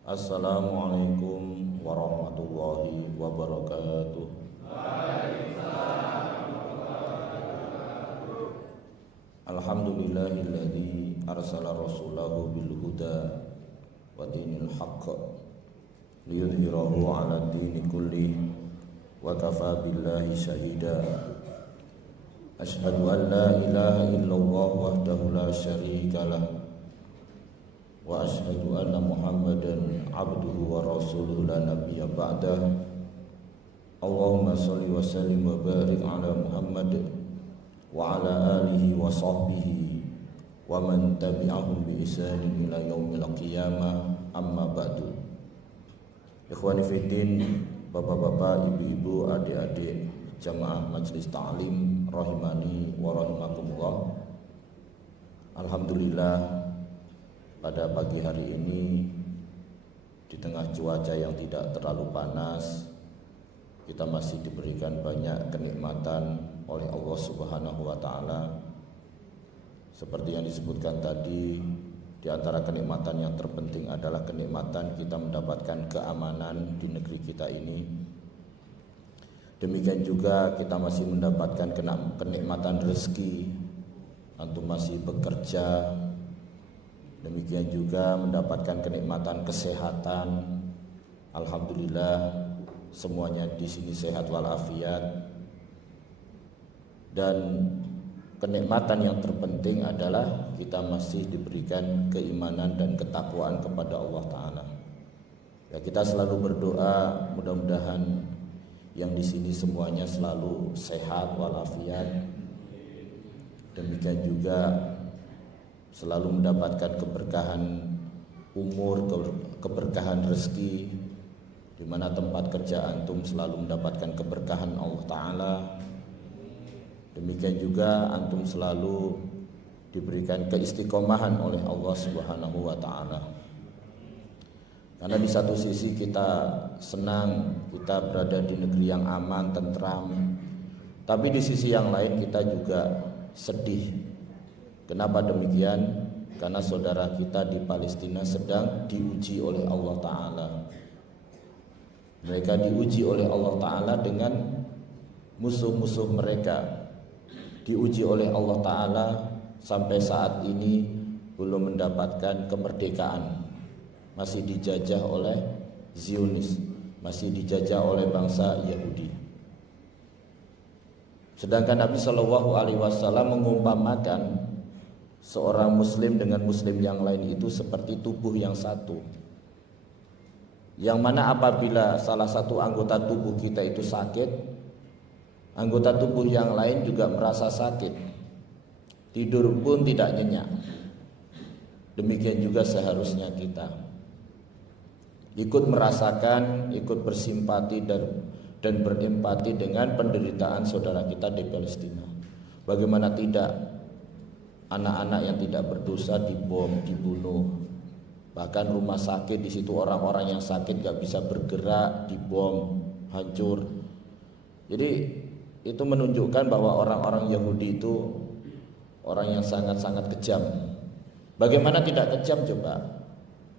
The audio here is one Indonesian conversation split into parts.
Assalamualaikum warahmatullahi wabarakatuh. Alhamdulillahilladzi arsala rasulahu bil huda wa dinil haqq liyudhhirahu 'ala dini kulli wa kafa billahi shahida. Asyhadu an la ilaha illallah wahdahu la syarika lah wa asyhadu anna Muhammadan abduhu wa rasuluhu la nabiyya ba'dah. Allahumma shalli wa sallim wa barik ala Muhammad wa ala alihi wa sahbihi wa man tabi'ahum bi ihsanin ila yaumil qiyamah, amma ba'du. Ikhwani fiddin, bapak-bapak, ibu-ibu, adik-adik jamaah majelis ta'lim rahimani wa rahimakumullah. Alhamdulillah, pada pagi hari ini di tengah cuaca yang tidak terlalu panas, kita masih diberikan banyak kenikmatan oleh Allah Subhanahu wa taala. Seperti yang disebutkan tadi, di antara kenikmatan yang terpenting adalah kenikmatan kita mendapatkan keamanan di negeri kita ini. Demikian juga kita masih mendapatkan kenikmatan rezeki, antum masih bekerja. Demikian juga mendapatkan kenikmatan kesehatan. Alhamdulillah, semuanya di sini sehat walafiat. Dan kenikmatan yang terpenting adalah kita masih diberikan keimanan dan ketakwaan kepada Allah Ta'ala. Ya, kita selalu berdoa mudah-mudahan yang di sini semuanya selalu sehat walafiat. Demikian juga selalu mendapatkan keberkahan umur, keberkahan rezeki, di mana tempat kerja antum selalu mendapatkan keberkahan Allah Ta'ala. Demikian juga antum selalu diberikan keistiqomahan oleh Allah Subhanahu wa taala. Karena di satu sisi kita senang kita berada di negeri yang aman, tentram, tapi di sisi yang lain kita juga sedih. Kenapa demikian? Karena saudara kita di Palestina sedang diuji oleh Allah Ta'ala. Mereka diuji oleh Allah Ta'ala dengan musuh-musuh mereka. Diuji oleh Allah Ta'ala sampai saat ini belum mendapatkan kemerdekaan. Masih dijajah oleh Zionis, masih dijajah oleh bangsa Yahudi. Sedangkan Nabi SAW mengumpamakan seorang muslim dengan muslim yang lain itu seperti tubuh yang satu, yang mana apabila salah satu anggota tubuh kita itu sakit, anggota tubuh yang lain juga merasa sakit, tidur pun tidak nyenyak. Demikian juga seharusnya kita ikut merasakan, ikut bersimpati dan berempati dengan penderitaan saudara kita di Palestina. Bagaimana tidak, anak-anak yang tidak berdosa dibom, dibunuh. Bahkan rumah sakit di situ orang-orang yang sakit gak bisa bergerak, dibom, hancur. Jadi itu menunjukkan bahwa orang-orang Yahudi itu orang yang sangat-sangat kejam. Bagaimana tidak kejam coba?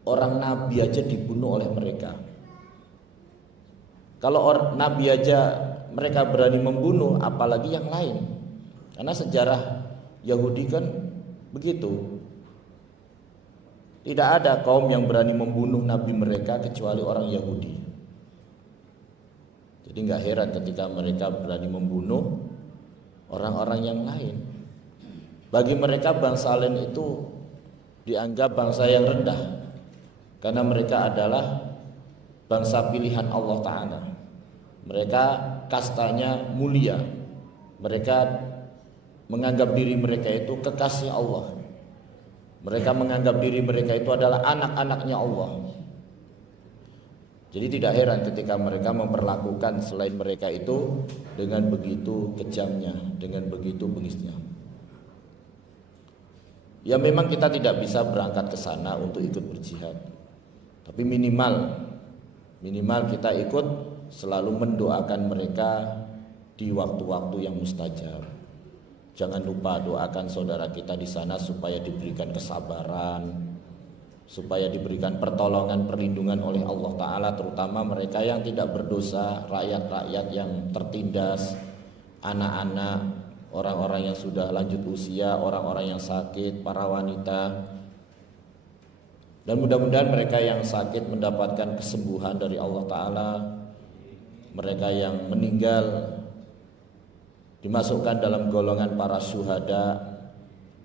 Orang Nabi aja dibunuh oleh mereka. Kalau Nabi aja mereka berani membunuh, apalagi yang lain. Karena sejarah Yahudi kan begitu. Tidak ada kaum yang berani membunuh Nabi mereka kecuali orang Yahudi. Jadi gak heran ketika mereka berani membunuh orang-orang yang lain. Bagi mereka bangsa lain itu dianggap bangsa yang rendah, karena mereka adalah bangsa pilihan Allah Ta'ala. Mereka kastanya mulia. Mereka menganggap diri mereka itu kekasih Allah. Mereka menganggap diri mereka itu adalah anak-anaknya Allah. Jadi tidak heran ketika mereka memperlakukan selain mereka itu dengan begitu kejamnya, dengan begitu bengisnya. Ya memang kita tidak bisa berangkat ke sana untuk ikut berjihad, tapi minimal kita ikut selalu mendoakan mereka di waktu-waktu yang mustajab. Jangan lupa doakan saudara kita di sana supaya diberikan kesabaran, supaya diberikan pertolongan perlindungan oleh Allah Ta'ala, terutama mereka yang tidak berdosa, rakyat-rakyat yang tertindas, anak-anak, orang-orang yang sudah lanjut usia, orang-orang yang sakit, para wanita. Dan mudah-mudahan mereka yang sakit mendapatkan kesembuhan dari Allah Ta'ala, mereka yang meninggal dimasukkan dalam golongan para syuhada,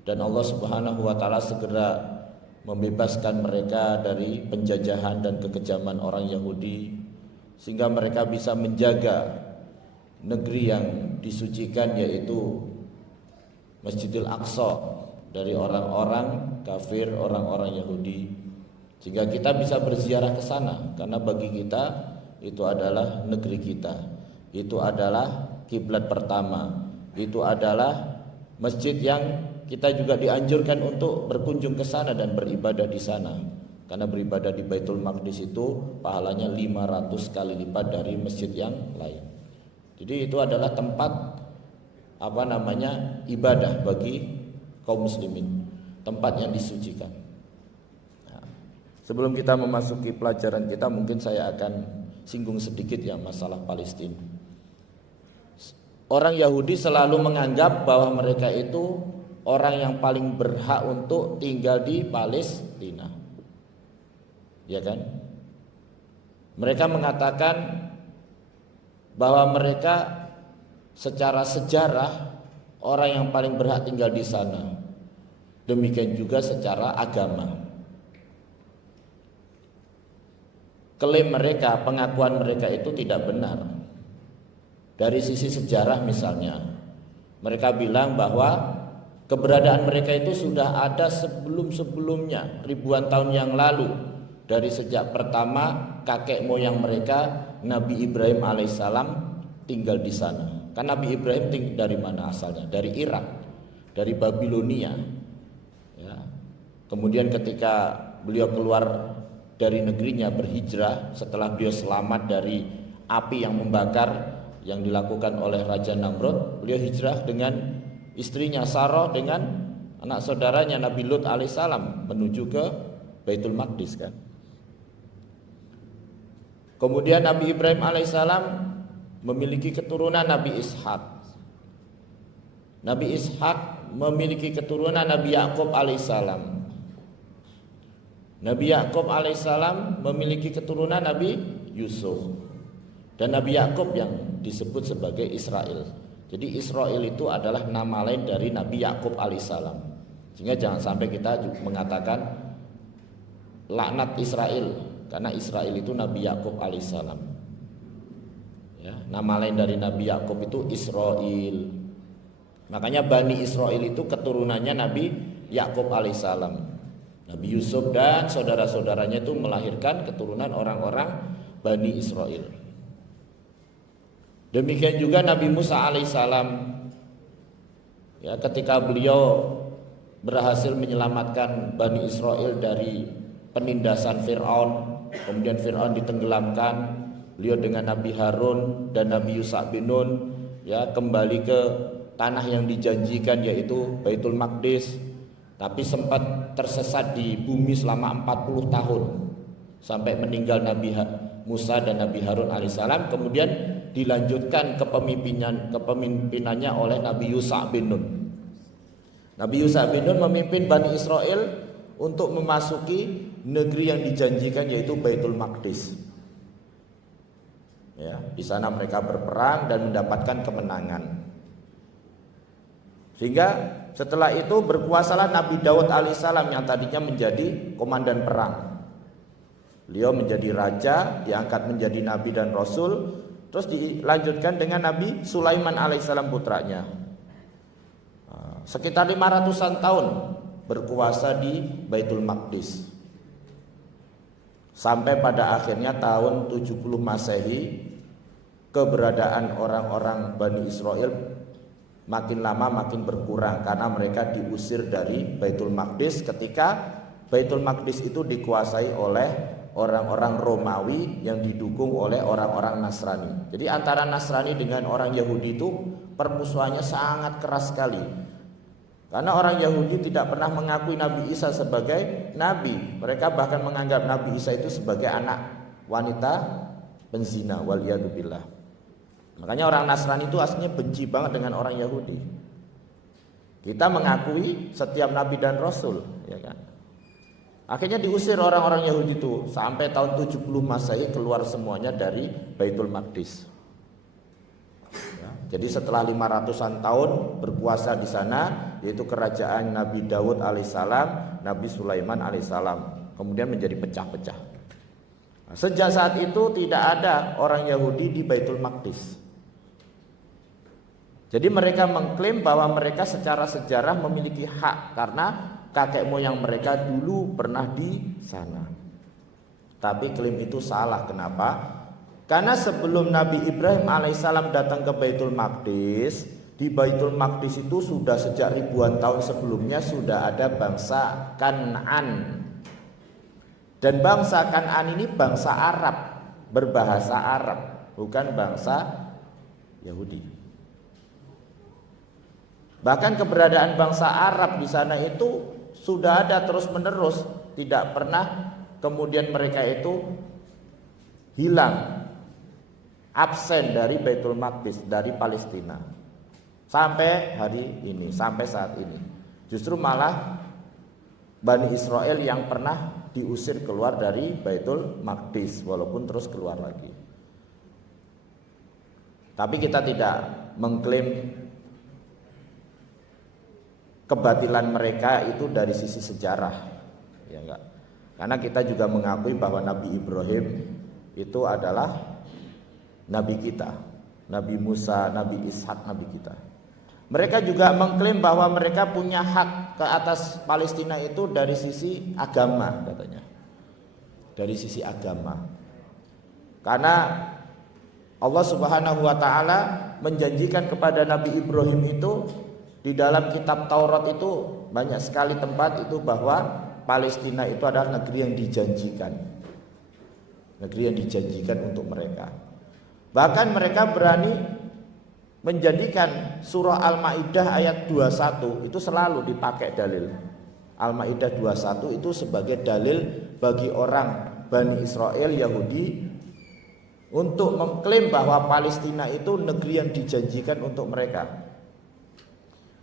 dan Allah Subhanahu wa Ta'ala segera membebaskan mereka dari penjajahan dan kekejaman orang Yahudi, sehingga mereka bisa menjaga negeri yang disucikan, yaitu Masjidil Aqsa, dari orang-orang kafir, orang-orang Yahudi, sehingga kita bisa berziarah ke sana, karena bagi kita itu adalah negeri kita, itu adalah kiblat pertama, itu adalah masjid yang kita juga dianjurkan untuk berkunjung ke sana dan beribadah di sana, karena beribadah di Baitul Maqdis itu pahalanya 500 kali lipat dari masjid yang lain. Jadi itu adalah tempat ibadah bagi kaum muslimin, tempat yang disucikan. Nah, sebelum kita memasuki pelajaran kita, mungkin saya akan singgung sedikit ya masalah Palestina. Orang Yahudi selalu menganggap bahwa mereka itu orang yang paling berhak untuk tinggal di Palestina, ya kan? Mereka mengatakan bahwa mereka secara sejarah orang yang paling berhak tinggal di sana. Demikian juga secara agama. Klaim mereka, pengakuan mereka itu tidak benar. Dari sisi sejarah misalnya, mereka bilang bahwa keberadaan mereka itu sudah ada sebelum-sebelumnya, ribuan tahun yang lalu, dari sejak pertama kakek moyang mereka Nabi Ibrahim alaihissalam tinggal di sana. Kan Nabi Ibrahim dari mana asalnya? Dari Irak, dari Babilonia. Ya. Kemudian ketika beliau keluar dari negerinya, berhijrah setelah beliau selamat dari api yang membakar yang dilakukan oleh Raja Namrud, beliau hijrah dengan istrinya Sarah dengan anak saudaranya Nabi Lut alaihissalam menuju ke Baitul Maqdis kan. Kemudian Nabi Ibrahim alaihissalam memiliki keturunan Nabi Ishak. Nabi Ishak memiliki keturunan Nabi Yakub alaihissalam. Nabi Yakub alaihissalam memiliki keturunan Nabi Yusuf. Dan Nabi Yakub yang disebut sebagai Israel. Jadi Israel itu adalah nama lain dari Nabi Yakub alaihissalam. Sehingga jangan sampai kita mengatakan laknat Israel, karena Israel itu Nabi Yakub alaihissalam. Ya, nama lain dari Nabi Yakub itu Israel. Makanya Bani Israel itu keturunannya Nabi Yakub alaihissalam. Nabi Yusuf dan saudara-saudaranya itu melahirkan keturunan orang-orang Bani Israel. Demikian juga Nabi Musa alaihissalam, ya, ketika beliau berhasil menyelamatkan Bani Israel dari penindasan Fir'aun, kemudian Fir'aun ditenggelamkan, beliau dengan Nabi Harun dan Nabi Yusha bin Nun, ya, kembali ke tanah yang dijanjikan, yaitu Baitul Maqdis, tapi sempat tersesat di bumi selama 40 tahun sampai meninggal Nabi Musa dan Nabi Harun alaihissalam. Kemudian dilanjutkan kepemimpinannya oleh Nabi Yusha bin Nun. Nabi Yusha bin Nun memimpin Bani Israel untuk memasuki negeri yang dijanjikan, yaitu Baitul Maqdis. Ya, di sana mereka berperang dan mendapatkan kemenangan. Sehingga setelah itu berkuasalah Nabi Daud alaihissalam yang tadinya menjadi komandan perang. Beliau menjadi raja, diangkat menjadi nabi dan rasul. Terus dilanjutkan dengan Nabi Sulaiman alaihissalam putranya. Sekitar 500-an tahun berkuasa di Baitul Maqdis. Sampai pada akhirnya tahun 70 Masehi, keberadaan orang-orang Bani Israel makin lama makin berkurang karena mereka diusir dari Baitul Maqdis ketika Baitul Maqdis itu dikuasai oleh orang-orang Romawi yang didukung oleh orang-orang Nasrani. Jadi antara Nasrani dengan orang Yahudi itu permusuhannya sangat keras sekali. Karena orang Yahudi tidak pernah mengakui Nabi Isa sebagai nabi. Mereka bahkan menganggap Nabi Isa itu sebagai anak wanita penzina, waliyadzubillah. Makanya orang Nasrani itu aslinya benci banget dengan orang Yahudi. Kita mengakui setiap nabi dan rasul, ya kan? Akhirnya diusir orang-orang Yahudi itu sampai tahun 70 Masehi keluar semuanya dari Baitul Maqdis. Ya, jadi setelah 500-an tahun berkuasa di sana, yaitu kerajaan Nabi Daud alaihissalam, Nabi Sulaiman alaihissalam, kemudian menjadi pecah-pecah. Nah, sejak saat itu tidak ada orang Yahudi di Baitul Maqdis. Jadi mereka mengklaim bahwa mereka secara sejarah memiliki hak karena kakek moyang mereka dulu pernah di sana. Tapi klaim itu salah. Kenapa? Karena sebelum Nabi Ibrahim alaihissalam datang ke Baitul Maqdis, di Baitul Maqdis itu sudah sejak ribuan tahun sebelumnya sudah ada bangsa Kan'an. Dan bangsa Kan'an ini bangsa Arab, berbahasa Arab, bukan bangsa Yahudi. Bahkan keberadaan bangsa Arab di sana itu sudah ada terus-menerus, tidak pernah kemudian mereka itu hilang, absen dari Baitul Maqdis, dari Palestina sampai hari ini, sampai saat ini. Justru malah Bani Israel yang pernah diusir keluar dari Baitul Maqdis, walaupun terus keluar lagi. Tapi kita tidak mengklaim kebatilan mereka itu dari sisi sejarah, ya enggak. Karena kita juga mengakui bahwa Nabi Ibrahim itu adalah nabi kita, Nabi Musa, Nabi Ishak, nabi kita. Mereka juga mengklaim bahwa mereka punya hak ke atas Palestina itu dari sisi agama, katanya. Dari sisi agama. Karena Allah Subhanahu wa taala menjanjikan kepada Nabi Ibrahim itu di dalam kitab Taurat itu banyak sekali tempat itu bahwa Palestina itu adalah negeri yang dijanjikan. Negeri yang dijanjikan untuk mereka. Bahkan mereka berani menjadikan surah Al-Maidah ayat 21 itu selalu dipakai dalil. Al-Maidah 21 itu sebagai dalil bagi orang Bani Israel Yahudi untuk mengklaim bahwa Palestina itu negeri yang dijanjikan untuk mereka.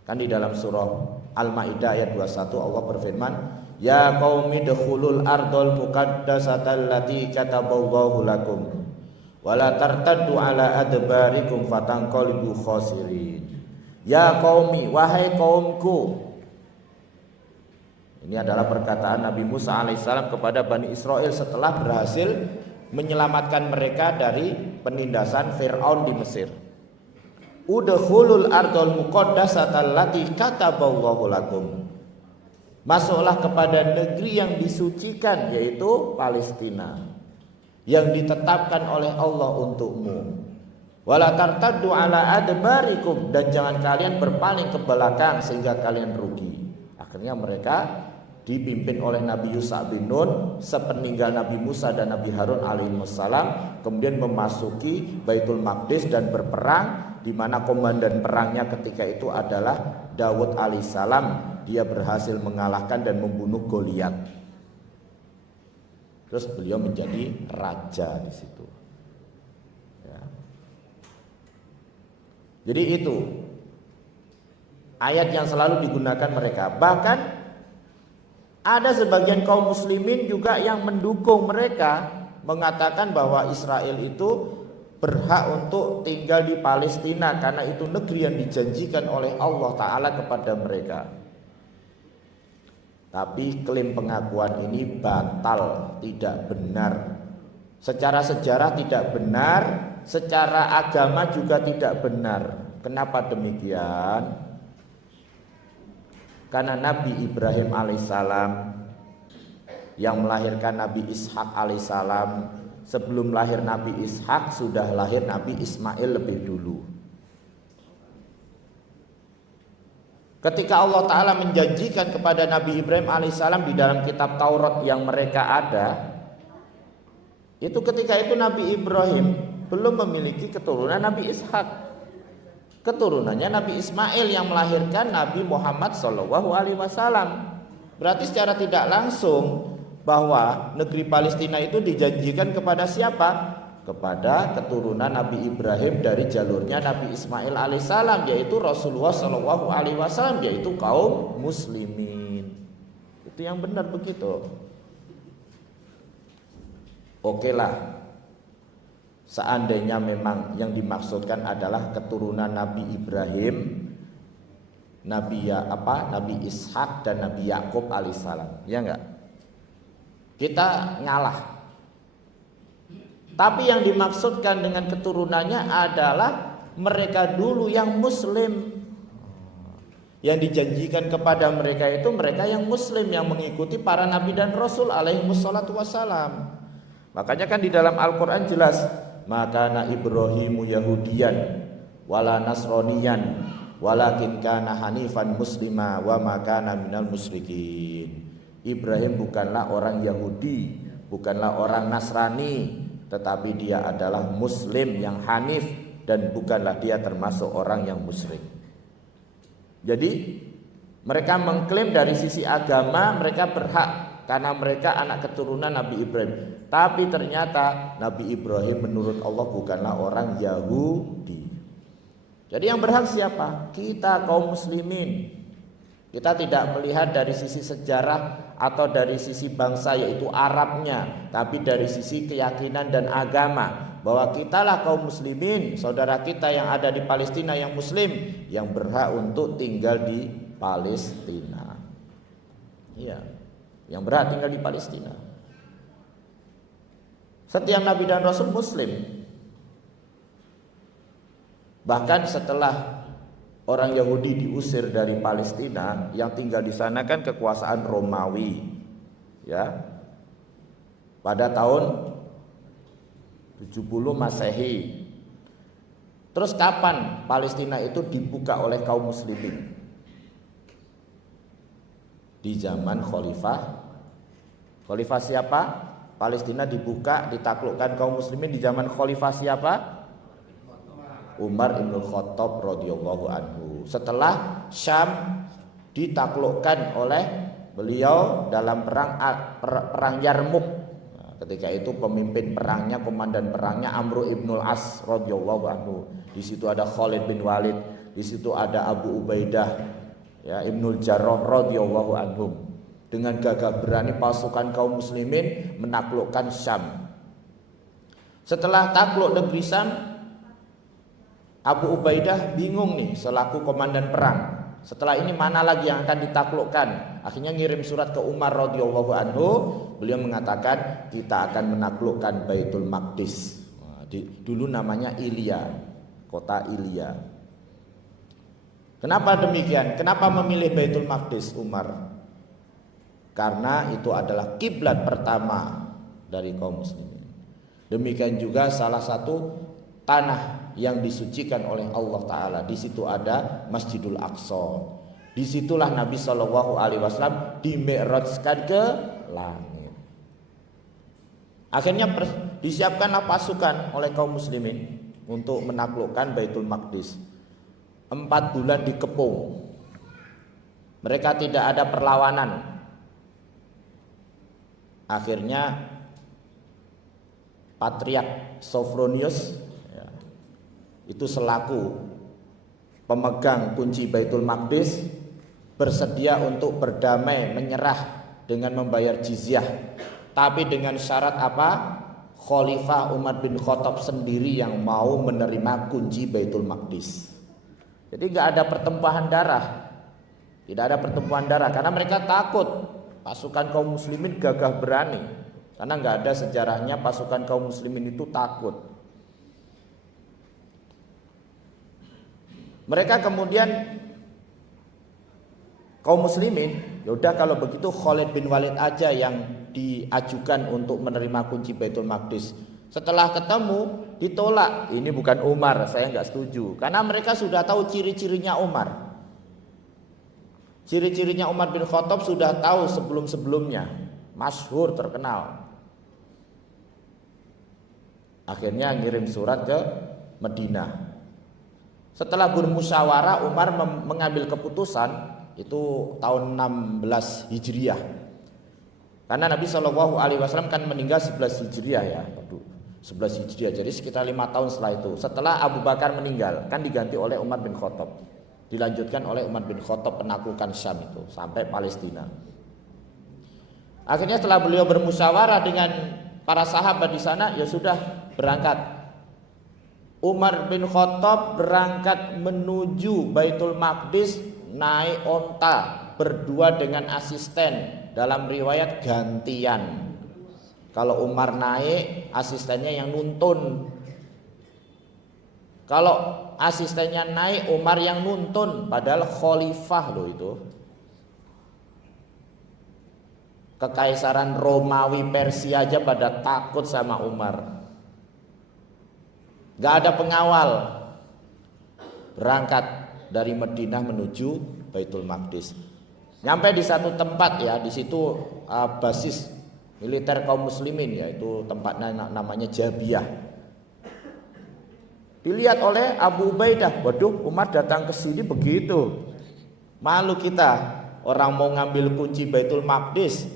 Kan di dalam surah Al-Maidah ayat 21 Allah berfirman, "Ya qaumi dukhulul ardal muqaddasata allati kataballahu lakum wa la tartaddu ala adbarikum fatanqalibu khasirin." Ya qaumi, wahai kaumku. Ini adalah perkataan Nabi Musa alaihissalam kepada Bani Israel setelah berhasil menyelamatkan mereka dari penindasan Fir'aun di Mesir. Udkhulul ardal muqaddasata allati kataballahu lakum. Masuklah kepada negeri yang disucikan, yaitu Palestina, yang ditetapkan oleh Allah untukmu. Wala tartaddu ala adbarikum, dan jangan kalian berpaling ke belakang sehingga kalian rugi. Akhirnya mereka dipimpin oleh Nabi Yusha bin Nun sepeninggal Nabi Musa dan Nabi Harun alaihissalam, kemudian memasuki Baitul Maqdis dan berperang, di mana komandan perangnya ketika itu adalah Daud alaihissalam. Dia berhasil mengalahkan dan membunuh Goliat. Terus beliau menjadi raja di situ. Ya. Jadi itu ayat yang selalu digunakan mereka. Bahkan ada sebagian kaum muslimin juga yang mendukung mereka, mengatakan bahwa Israel itu berhak untuk tinggal di Palestina karena itu negeri yang dijanjikan oleh Allah Ta'ala kepada mereka. Tapi klaim pengakuan ini batal, tidak benar. Secara sejarah tidak benar, secara agama juga tidak benar. Kenapa demikian? Karena Nabi Ibrahim alaihissalam yang melahirkan Nabi Ishak alaihissalam, sebelum lahir Nabi Ishak sudah lahir Nabi Ismail lebih dulu. Ketika Allah Ta'ala menjanjikan kepada Nabi Ibrahim alaihissalam di dalam kitab Taurat yang mereka ada, itu ketika itu Nabi Ibrahim belum memiliki keturunan Nabi Ishak. keturunannya Nabi Ismail yang melahirkan Nabi Muhammad SAW. Berarti secara tidak langsung bahwa negeri Palestina itu dijanjikan kepada siapa? Kepada keturunan Nabi Ibrahim dari jalurnya Nabi Ismail alaihissalam, yaitu Rasulullah SAW, yaitu kaum muslimin. Itu yang benar begitu. Oke lah, seandainya memang yang dimaksudkan adalah keturunan Nabi Ibrahim, Nabi Ishak dan Nabi Yakub alaihissalam, ya enggak? Kita ngalah. Tapi yang dimaksudkan dengan keturunannya adalah mereka dulu yang muslim. Yang dijanjikan kepada mereka itu mereka yang muslim, yang mengikuti para nabi dan rasul alaihimussalatu wassalam. Makanya kan di dalam Al-Quran jelas, makana Ibrahimu Yahudiyan wala Nasroniyan walakin kana hanifan muslima wa makana minal musyrikin. Ibrahim bukanlah orang Yahudi, bukanlah orang Nasrani, tetapi dia adalah muslim yang hanif, dan bukanlah dia termasuk orang yang musyrik. Jadi mereka mengklaim dari sisi agama mereka berhak karena mereka anak keturunan Nabi Ibrahim. Tapi ternyata Nabi Ibrahim menurut Allah bukanlah orang Yahudi. Jadi yang berhak siapa? Kita kaum muslimin. Kita tidak melihat dari sisi sejarah atau dari sisi bangsa yaitu Arabnya, tapi dari sisi keyakinan dan agama, bahwa kitalah kaum muslimin, saudara kita yang ada di Palestina yang muslim, yang berhak untuk tinggal di Palestina. Iya, yang berhak tinggal di Palestina. Setiap nabi dan rasul muslim. Bahkan setelah orang Yahudi diusir dari Palestina, yang tinggal di sana kan kekuasaan Romawi, ya. Pada tahun 70 Masehi. Terus kapan Palestina itu dibuka oleh kaum muslimin? Di zaman Khalifah siapa? Palestina dibuka, ditaklukkan kaum muslimin di zaman Khalifah siapa? Umar ibn Khattab radhiyallahu anhu. Setelah Syam ditaklukkan oleh beliau dalam perang Yarmuk. Nah, ketika itu pemimpin perangnya, komandan perangnya Amr ibn As radhiyallahu anhu. Di situ ada Khalid bin Walid, di situ ada Abu Ubaidah, ya, Ibnul Jarrah radhiyallahu anhum. Dengan gagah berani pasukan kaum muslimin menaklukkan Syam. Setelah takluk negeri Syam, Abu Ubaidah bingung nih selaku komandan perang. Setelah ini mana lagi yang akan ditaklukkan? Akhirnya ngirim surat ke Umar radhiyallahu anhu. Beliau mengatakan kita akan menaklukkan Baitul Maqdis. Dulu namanya Ilya, kota Ilya. Kenapa demikian? Kenapa memilih Baitul Maqdis Umar? Karena itu adalah kiblat pertama dari kaum muslimin. Demikian juga salah satu tanah yang disucikan oleh Allah Ta'ala. Di situ ada Masjidul Aqsa. Disitulah Nabi SAW dimi'rajkan ke langit. Akhirnya disiapkanlah pasukan oleh kaum muslimin untuk menaklukkan Baitul Maqdis. 4 bulan dikepung. Mereka tidak ada perlawanan. Akhirnya Patriark Sophronius itu selaku pemegang kunci Baitul Maqdis bersedia untuk berdamai, menyerah dengan membayar jizyah, tapi dengan syarat apa? Khalifah Umar bin Khattab sendiri yang mau menerima kunci Baitul Maqdis. Jadi nggak ada pertumpahan darah, tidak ada pertumpahan darah karena mereka takut pasukan kaum muslimin gagah berani, karena nggak ada sejarahnya pasukan kaum muslimin itu takut. Mereka kemudian kaum muslimin, yaudah kalau begitu Khalid bin Walid aja yang diajukan untuk menerima kunci Baitul Maqdis. Setelah ketemu ditolak, ini bukan Umar, saya nggak setuju. Karena mereka sudah tahu ciri-cirinya Umar. Ciri-cirinya Umar bin Khattab sudah tahu sebelum-sebelumnya, masyhur terkenal. Akhirnya ngirim surat ke Madinah. Setelah bermusyawarah, Umar mengambil keputusan itu tahun 16 Hijriah. Karena Nabi SAW kan meninggal 11 Hijriah ya. Aduh, 11 Hijriah. Jadi sekitar 5 tahun setelah itu. Setelah Abu Bakar meninggal, kan diganti oleh Umar bin Khattab. Dilanjutkan oleh Umar bin Khattab penaklukan Syam itu sampai Palestina. Akhirnya setelah beliau bermusyawarah dengan para sahabat di sana, ya sudah berangkat. Umar bin Khattab berangkat menuju Baitul Maqdis naik onta berdua dengan asisten. Dalam riwayat gantian. Kalau Umar naik, asistennya yang nuntun. Kalau asistennya naik, Umar yang nuntun. Padahal khalifah loh itu. Kekaisaran Romawi Persia aja pada takut sama Umar. Gak ada pengawal. Berangkat dari Madinah menuju Baitul Maqdis. Nyampe di satu tempat ya, di situ basis militer kaum muslimin, yaitu tempatnya namanya Jabiyah. Dilihat oleh Abu Ubaidah, waduh Umar datang ke sini begitu. Malu kita, orang mau ngambil kunci Baitul Maqdis,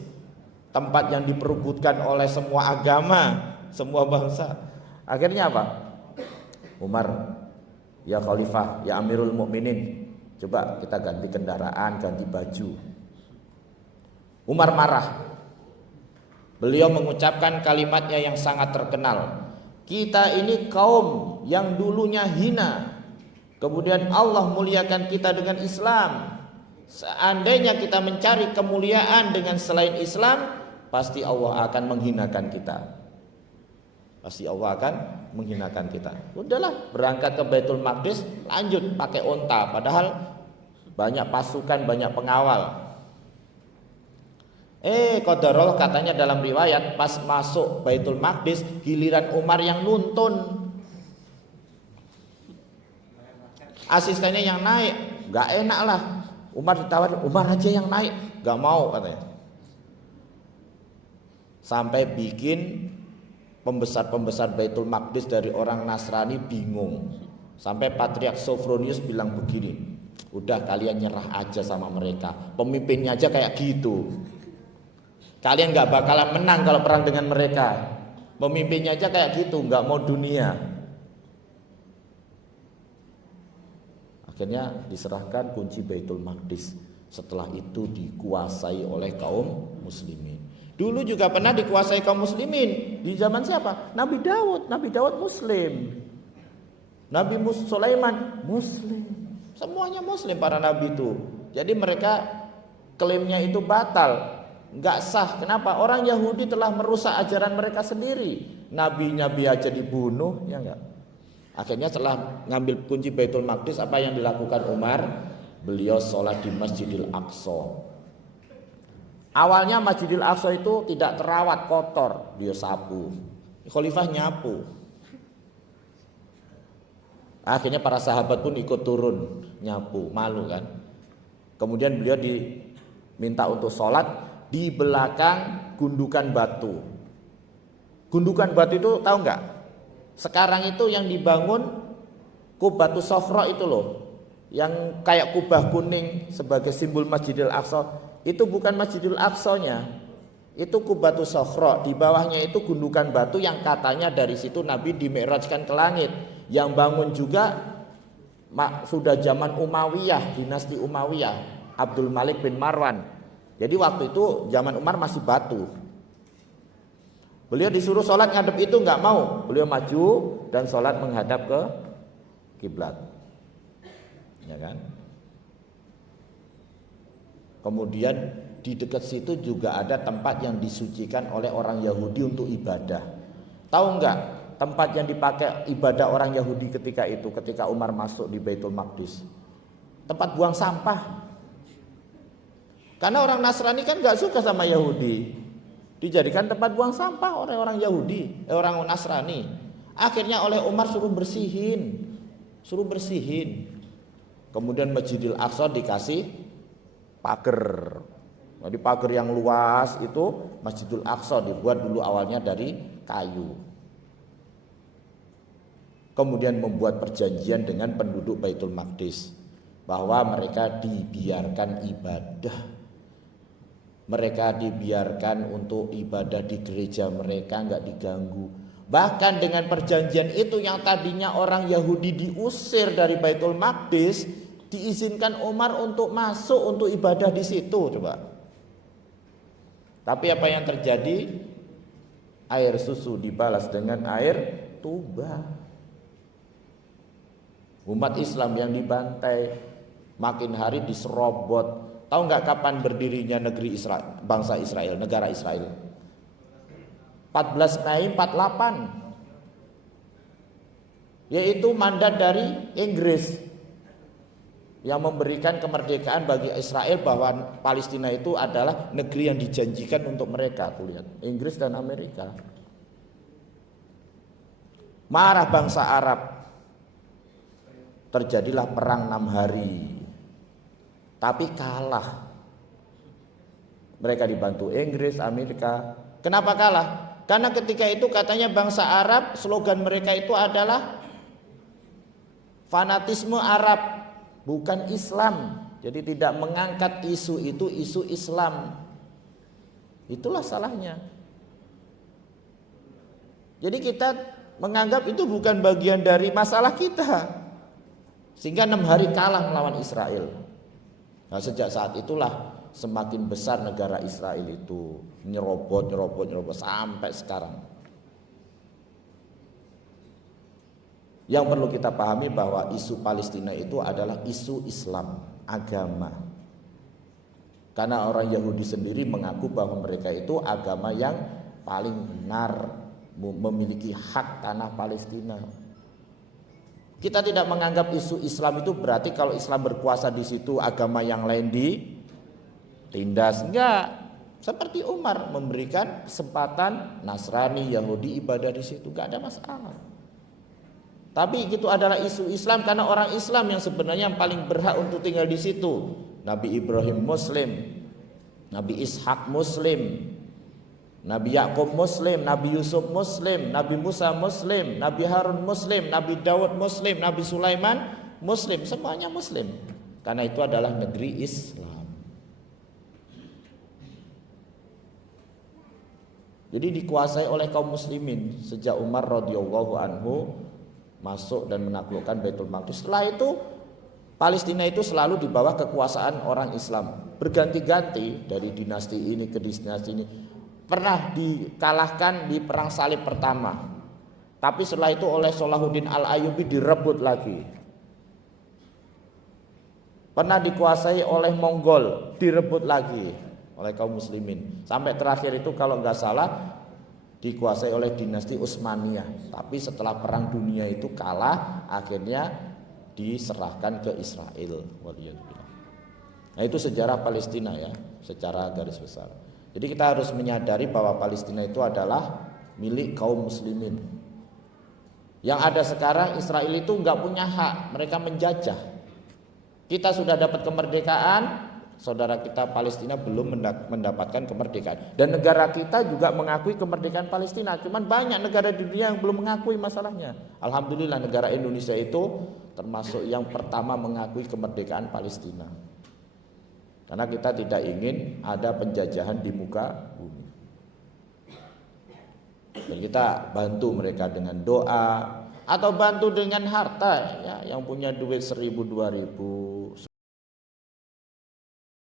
tempat yang diperebutkan oleh semua agama, semua bangsa. Akhirnya apa? Umar, ya Khalifah, ya Amirul Mukminin, coba kita ganti kendaraan, ganti baju. Umar marah. Beliau mengucapkan kalimatnya yang sangat terkenal. Kita ini kaum yang dulunya hina, kemudian Allah muliakan kita dengan Islam. Seandainya kita mencari kemuliaan dengan selain Islam, pasti Allah akan menghinakan kita. Pasti Allah akan menghinakan kita. Udahlah, berangkat ke Baitul Maqdis, lanjut pakai onta, padahal banyak pasukan, banyak pengawal. Qadarullah, katanya dalam riwayat, pas masuk Baitul Maqdis, giliran Umar yang nuntun. Asistennya yang naik, gak enak lah. Umar ditawarin, Umar aja yang naik, gak mau katanya. Sampai bikin pembesar-pembesar Baitul Maqdis dari orang Nasrani bingung. Sampai Patriark Sophronius bilang begini, udah kalian nyerah aja sama mereka, pemimpinnya aja kayak gitu. Kalian gak bakalan menang kalau perang dengan mereka. Pemimpinnya aja kayak gitu, gak mau dunia. Akhirnya diserahkan kunci Baitul Maqdis. Setelah itu dikuasai oleh kaum muslimin. Dulu juga pernah dikuasai kaum muslimin. Di zaman siapa? Nabi Daud. Nabi Daud muslim. Nabi Sulaiman muslim. Semuanya muslim para nabi itu. Jadi mereka klaimnya itu batal, nggak sah. Kenapa? Orang Yahudi telah merusak ajaran mereka sendiri. Nabi-nabi aja dibunuh, ya enggak? Akhirnya setelah ngambil kunci Baitul Maqdis, apa yang dilakukan Umar? Beliau sholat di Masjidil Aqsa. Awalnya Masjidil Aqsa itu tidak terawat, kotor, dia sapu. Khalifah nyapu. Akhirnya para sahabat pun ikut turun nyapu, malu kan. Kemudian beliau diminta untuk sholat di belakang gundukan batu. Gundukan batu itu tahu nggak? Sekarang itu yang dibangun Kubatu Sokhro itu loh, yang kayak kubah kuning sebagai simbol Masjidil Aqsa. Itu bukan Masjidil Aqsanya, itu Kubatu Sokhro. Di bawahnya itu gundukan batu yang katanya dari situ Nabi dimi'rajkan ke langit. Yang bangun juga sudah zaman Umayyah, dinasti Umayyah, Abdul Malik bin Marwan. Jadi waktu itu zaman Umar masih batu. Beliau disuruh sholat ngadep itu nggak mau. Beliau maju dan sholat menghadap ke kiblat, ya kan? Kemudian di dekat situ juga ada tempat yang disucikan oleh orang Yahudi untuk ibadah. Tahu nggak tempat yang dipakai ibadah orang Yahudi ketika itu, ketika Umar masuk di Baitul Maqdis? Tempat buang sampah. Karena orang Nasrani kan nggak suka sama Yahudi, dijadikan tempat buang sampah oleh orang Yahudi, orang Nasrani. Akhirnya oleh Umar suruh bersihin. Kemudian Masjidil Aqsa dikasih pagar. Jadi pagar yang luas itu Masjidil Aqsa dibuat dulu awalnya dari kayu. kemudian membuat perjanjian dengan penduduk Baitul Maqdis bahwa mereka dibiarkan ibadah, mereka dibiarkan untuk ibadah di gereja mereka, nggak diganggu. Bahkan dengan perjanjian itu yang tadinya orang Yahudi diusir dari Baitul Maqdis, diizinkan Umar untuk masuk untuk ibadah di situ, coba. Tapi apa yang terjadi? Air susu dibalas dengan air tuba. Umat Islam yang dibantai, makin hari diserobot. Tahu nggak kapan berdirinya negeri Israel, bangsa Israel, negara Israel? 14 Mei 48, yaitu mandat dari Inggris yang memberikan kemerdekaan bagi Israel, bahwa Palestina itu adalah negeri yang dijanjikan untuk mereka. Tuh lihat, Inggris dan Amerika. Marah bangsa Arab, terjadilah perang 6 hari, tapi kalah. Mereka dibantu Inggris, Amerika. Kenapa kalah? Karena ketika itu katanya bangsa Arab, slogan mereka itu adalah fanatisme Arab, bukan Islam. Jadi tidak mengangkat isu itu, isu Islam. Itulah salahnya. Jadi kita menganggap itu bukan bagian dari masalah kita, sehingga 6 hari kalah melawan Israel. Nah, sejak saat itulah semakin besar negara Israel itu, nyerobot sampai sekarang. Yang perlu kita pahami bahwa isu Palestina itu adalah isu Islam, agama. Karena orang Yahudi sendiri mengaku bahwa mereka itu agama yang paling benar, memiliki hak tanah Palestina. Kita tidak menganggap isu Islam itu berarti kalau Islam berkuasa di situ agama yang lain ditindas. Enggak. Seperti Umar memberikan kesempatan Nasrani, Yahudi ibadah di situ, enggak ada masalah. Tapi itu adalah isu Islam karena orang Islam yang sebenarnya yang paling berhak untuk tinggal di situ. Nabi Ibrahim Muslim, Nabi Ishak Muslim, Nabi Yakub Muslim, Nabi Yusuf Muslim, Nabi Musa Muslim, Nabi Harun Muslim, Nabi Daud Muslim, Nabi Sulaiman Muslim, semuanya Muslim. Karena itu adalah negeri Islam. Jadi dikuasai oleh kaum muslimin sejak Umar radhiyallahu anhu masuk dan menaklukkan Baitul Maqdis. Setelah itu Palestina itu selalu di bawah kekuasaan orang Islam, berganti-ganti dari dinasti ini ke dinasti ini. Pernah dikalahkan di perang salib pertama, tapi setelah itu oleh Salahuddin Al-Ayyubi direbut lagi. Pernah dikuasai oleh Mongol, direbut lagi oleh kaum muslimin. Sampai terakhir itu kalau nggak salah dikuasai oleh dinasti Utsmaniyah. Tapi setelah perang dunia itu kalah, akhirnya diserahkan ke Israel. Nah itu sejarah Palestina ya, secara garis besar. Jadi kita harus menyadari bahwa Palestina itu adalah milik kaum muslimin. Yang ada sekarang Israel itu nggak punya hak, mereka menjajah. Kita sudah dapat kemerdekaan, saudara kita Palestina belum mendapatkan kemerdekaan. Dan negara kita juga mengakui kemerdekaan Palestina. Cuman banyak negara di dunia yang belum mengakui masalahnya. Alhamdulillah negara Indonesia itu termasuk yang pertama mengakui kemerdekaan Palestina. Karena kita tidak ingin ada penjajahan di muka bumi. Dan kita bantu mereka dengan doa atau bantu dengan harta ya, yang punya duit 1.000, 2.000, 10.000